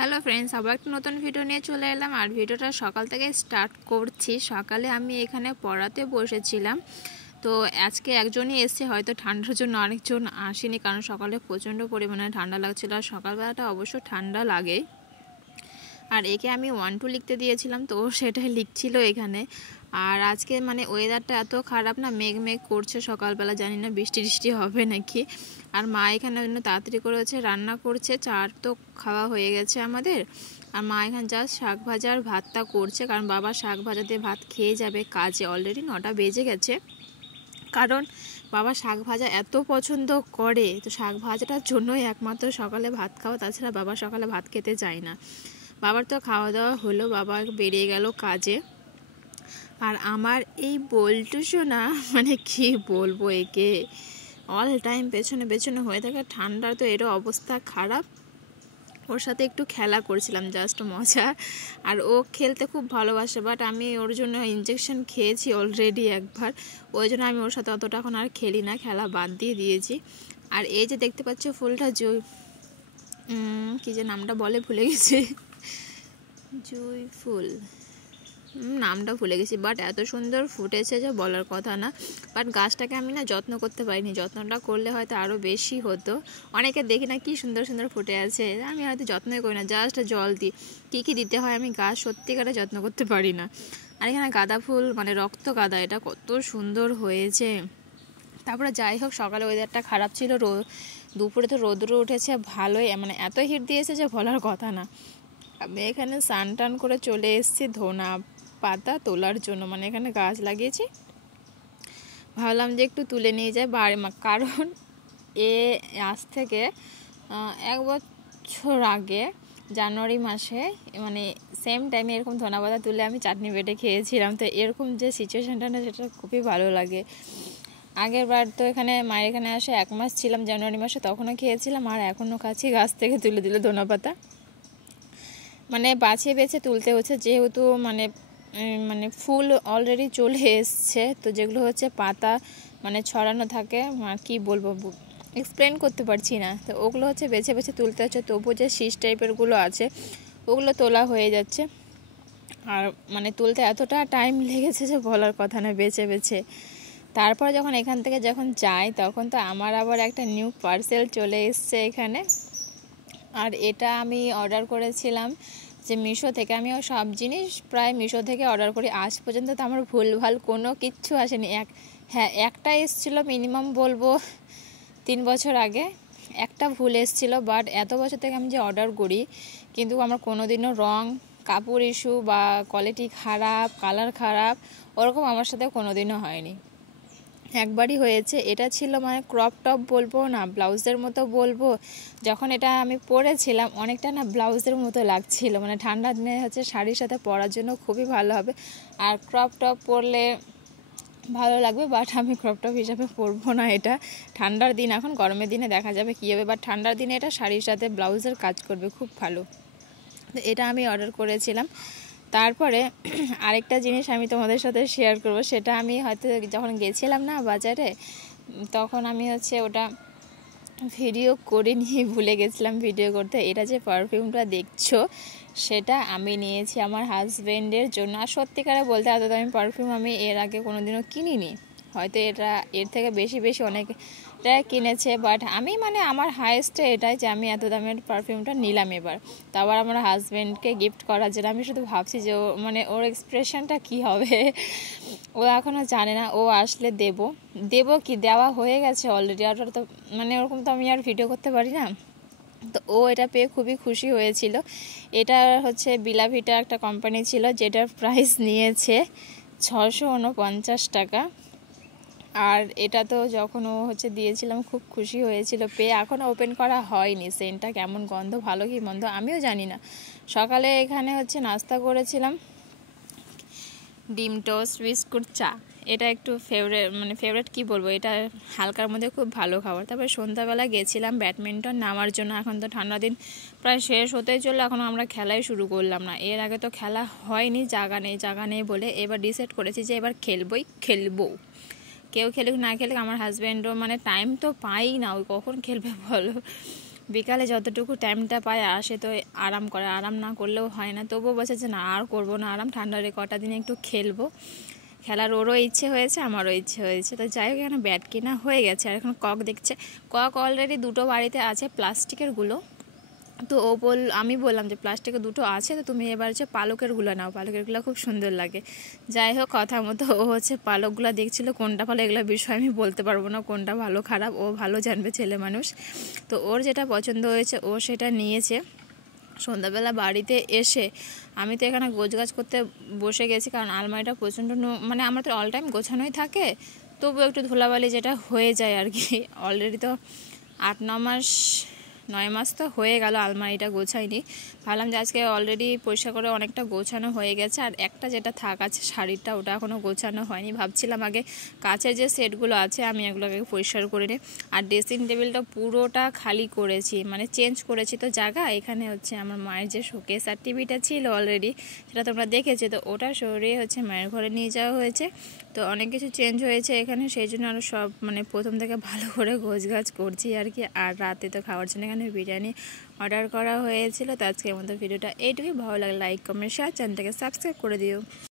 Hello friends, আবার একটা নতুন ভিডিও নিয়ে চলে এলাম। আর ভিডিওটা সকাল থেকে স্টার্ট করছি। সকালে আমি এখানে পড়াতে বসেছিলাম, তো আজকে একজনই এসছে, হয়তো ঠান্ডার জন্য অনেকজন আসেনি, কারণ সকালে প্রচণ্ড পরিমাণে ঠান্ডা লাগছিল। আর সকালবেলাটা অবশ্য ঠান্ডা লাগে। আর একে আমি 1-2 লিখতে দিয়েছিলাম, তো সেটাই লিখছিল এখানে। আর আজকে মানে ওয়েদারটা এত খারাপ না, মেঘ মেঘ করছে সকালবেলা, জানি না বৃষ্টি টিষ্টি হবে নাকি। আর মা এখানে জন্য তাড়াতাড়ি করে হচ্ছে রান্না করছে। চার তো খাওয়া হয়ে গেছে আমাদের। আর মা এখানে জাস্ট শাক ভাজা আর ভাতটা করছে, কারণ বাবা শাক ভাজা দিয়ে ভাত খেয়ে যাবে কাজে। অলরেডি 9টা বেজে গেছে, কারণ বাবা শাক ভাজা এত পছন্দ করে, তো শাক ভাজাটার জন্যই একমাত্র সকালে ভাত খাওয়া। তাছাড়া বাবা সকালে ভাত খেতে যায় না। বাবার তো খাওয়া দাওয়া হলো, বাবা বেরিয়ে গেল কাজে। আর আমার এই বল্টু সোনা, মানে কি বলবো, একে অল টাইম পেছনে পেছনে হয়ে থাকে। ঠান্ডার তো এরও অবস্থা খারাপ। ওর সাথে একটু খেলা করছিলাম, জাস্ট মজা। আর ও খেলতে খুব ভালোবাসে, বাট আমি ওর জন্য ইঞ্জেকশন খেয়েছি অলরেডি একবার, ওই জন্য আমি ওর সাথে অতটা এখন আর খেলি না, খেলা বাদ দিয়ে দিয়েছি। আর এই যে দেখতে পাচ্ছ ফুলটা, কি যে নামটা বলে, ভুলে গেছি, জুঁই ফুল, নামটা ভুলে গেছি, বাট এত সুন্দর ফুটেছে যে বলার কথা না। বাট গাছটাকে আমি না যত্ন করতে পারিনি, যত্নটা করলে হয়তো আরও বেশি হতো। অনেকে দেখি না কি সুন্দর সুন্দর ফুটে আছে, আমি হয়তো যত্নই করি না, জাস্ট জল দিই। কী দিতে হয় আমি গাছ সত্যিকারে যত্ন করতে পারি না। আর এখানে গাঁদা ফুল, মানে রক্ত গাঁদা, এটা কত সুন্দর হয়েছে। তারপরে যাই হোক, সকালে ওয়েদারটা খারাপ ছিল, দুপুরে তো রোদ্র উঠেছে ভালোই, মানে এত হিট দিয়েছে যে বলার কথা না। আমি এখানে স্নান টান করে চলে এসেছি ধনা পাতা তোলার জন্য, মানে এখানে গাছ লাগিয়েছি, ভাবলাম যে একটু তুলে নিয়ে যাই বাড়ি, কারণ আজ থেকে 1 বছর আগে জানুয়ারি মাসে, মানে সেম টাইমে এরকম ধনা পাতা তুলে আমি চাটনি বেটে খেয়েছিলাম। তো এরকম যে সিচুয়েশানটা না, সেটা খুবই ভালো লাগে। আগের বার তো এখানে মায়ের এখানে আসে 1 মাস ছিলাম, জানুয়ারি মাসে, তখনও খেয়েছিলাম। আর এখনও খাচ্ছি, গাছ থেকে তুলে দিল ধনা পাতা, মানে বাছিয়ে বেছে তুলতে হচ্ছে, যেহেতু মানে মানে ফুল অলরেডি চলে এসছে, তো যেগুলো হচ্ছে পাতা মানে ছড়ানো থাকে, কি বলবো, এক্সপ্লেন করতে পারছি না, তো ওগুলো হচ্ছে বেছে বেছে তুলতে হচ্ছে। তবু যে শীষ টাইপেরগুলো আছে ওগুলো তোলা হয়ে যাচ্ছে। আর মানে তুলতে এতটা টাইম লেগেছে যে বলার কথা না, বেছে বেছে। তারপর যখন এখান থেকে যাই, তখন তো আমার আবার একটা নিউ পার্সেল চলে এসছে এখানে। আর এটা আমি অর্ডার করেছিলাম যে মিশো থেকে। আমি সব জিনিস প্রায় মিশো থেকে অর্ডার করি, আজ পর্যন্ত তো আমার ভুলভাল কোনো কিচ্ছু আসেনি। হ্যাঁ, একটা এসেছিলো, মিনিমাম বলবো 3 বছর আগে একটা ভুল এসেছিলো, বাট এত বছর থেকে আমি যে অর্ডার করি, কিন্তু আমার কোনোদিনও রং, কাপড় ইস্যু বা কোয়ালিটি খারাপ, কালার খারাপ, ওরকম আমার সাথে কোনোদিনও হয়নি। একবারই হয়েছে, এটা ছিল মানে ক্রপ টপ বলবো না, ব্লাউজের মতো বলবো। যখন এটা আমি পরেছিলাম অনেকটা না ব্লাউজের মতো লাগছিল, মানে ঠান্ডা দিনে হচ্ছে শাড়ির সাথে পরার জন্য খুবই ভালো হবে। আর ক্রপ টপ পরলে ভালো লাগবে, বাট আমি ক্রপ টপ হিসাবে পরবো না এটা। ঠান্ডার দিন, এখন গরমের দিনে দেখা যাবে কী হবে, বাট ঠান্ডার দিনে এটা শাড়ির সাথে ব্লাউজের কাজ করবে খুব ভালো। তো এটা আমি অর্ডার করেছিলাম। তারপরে আরেকটা জিনিস আমি তোমাদের সাথে শেয়ার করব, সেটা আমি হয়তো যখন গেছিলাম না বাজারে, তখন আমি হচ্ছে ওটা ভিডিও করে নিয়ে ভুলে গেছিলাম ভিডিও করতে। এটা যে পারফিউমটা দেখছো, সেটা আমি নিয়েছি আমার হাজব্যান্ডের জন্য। আর সত্যিকারে বলতে, এত দামি পারফিউম আমি এর আগে কোনোদিনও কিনিনি, হয়তো এটা এর থেকে বেশি অনেকটা কিনেছে, বাট আমি মানে আমার হাইয়েস্টে এটাই যে আমি এত দামের পারফিউমটা নিলাম এবার। তারপর আমার হাজব্যান্ডকে গিফট করার জন্য। আমি শুধু ভাবছি যে মানে ওর এক্সপ্রেশনটা কি হবে, ও এখনও জানে না, ও আসলে দেবো কি, দেওয়া হয়ে গেছে অলরেডি। আর তো মানে ওরকম তো আমি আর ভিডিও করতে পারি না, তো ও এটা পেয়ে খুবই খুশি হয়েছিল। এটা হচ্ছে বিলাভিটা একটা কোম্পানি ছিল, যেটার প্রাইস নিয়েছে 649 টাকা। আর এটা তো যখন ও হচ্ছে দিয়েছিলাম, খুব খুশি হয়েছিল পেয়ে। এখনও ওপেন করা হয়নি, সেন্টটা কেমন, গন্ধ ভালো কি মন্দ আমিও জানি না। সকালে এখানে হচ্ছে নাস্তা করেছিলাম, ডিম টোস্ট, বিস্কুট, চা। এটা একটু ফেভারেট কি বলবো, এটা হালকার মধ্যে খুব ভালো খাবার। তারপরে সন্ধ্যাবেলা গেছিলাম ব্যাডমিন্টন নামার জন্য। এখন তো ঠান্ডা দিন প্রায় শেষ হতেই চললো, এখনও আমরা খেলাই শুরু করলাম না। এর আগে তো খেলা হয়নি, জায়গা নেই বলে এবার ডিসাইড করেছি যে এবার খেলবো। কেউ খেলুক না খেলুক, আমার হাজব্যান্ডও মানে টাইম তো পাই না, ওই কখন খেলবে বলো। বিকালে যতটুকু টাইমটা পায় আসে তো আরাম করে, আরাম না করলেও হয় না, তবুও বলছে যে না আর করবো না আরাম, ঠান্ডার কটা দিনে একটু খেলবো। খেলার ওরও ইচ্ছে হয়েছে, আমারও ইচ্ছে হয়েছে। তো যাই হোক, এখানে ব্যাট কিনা হয়ে গেছে। আর এখন কক দেখছে, কক অলরেডি দুটো বাড়িতে আছে প্লাস্টিকেরগুলো। তো আমি বললাম যে প্লাস্টিকের দুটো আছে, তো তুমি এবার হচ্ছে পালকেরগুলো নাও, পালকেরগুলো খুব সুন্দর লাগে। যাই হোক, কথা মতো ও হচ্ছে পালকগুলো দেখছিল, কোনটা ভালো এগুলো বিষয় আমি বলতে পারবো না, কোনটা ভালো খারাপ ও ভালো জানবে, ছেলে মানুষ। তো ওর যেটা পছন্দ হয়েছে ও সেটা নিয়েছে। সন্ধ্যাবেলা বাড়িতে এসে আমি তো এখানে গোছগাছ করতে বসে গেছি, কারণ আলমারিটা প্রচণ্ড মানে আমার তো অল টাইম গোছানোই থাকে, তবুও একটু ধুলাবালি যেটা হয়ে যায় আর কি। অলরেডি তো 9 মাস তো হয়ে গেল আলমারিটা গোছাইনি। ভাবলাম যে আজকে অলরেডি পরিষ্কার করে অনেকটা গোছানো হয়ে গেছে, আর একটা যেটা থাক আছে শাড়িটা, ওটা এখনও গোছানো হয়নি। ভাবছিলাম আগে কাচের যে সেটগুলো আছে আমি এগুলোকে পরিষ্কার করে নিই। আর ড্রেসিং টেবিলটা পুরোটা খালি করেছি, মানে চেঞ্জ করেছি তো জায়গা। এখানে হচ্ছে আমার মায়ের যে শোকেস আর টিভিটা ছিল অলরেডি, সেটা তোমরা দেখেছো, তো ওটা সরিয়ে হচ্ছে মায়ের ঘরে নিয়ে যাওয়া হয়েছে। তো অনেক কিছু চেঞ্জ হয়েছে এখানে, সেই জন্য আরও সব মানে প্রথম থেকে ভালো করে গোছগাছ করছি আর কি। আর রাতে তো খাওয়ার জন্য এখানে বিরিয়ানি অর্ডার করা হয়েছিল। তো আজকের মতো ভিডিওটা এইটুকুই। ভালো লাগে লাইক কমেন্ট শেয়ার, চ্যানেলটাকে সাবস্ক্রাইব করে দিও।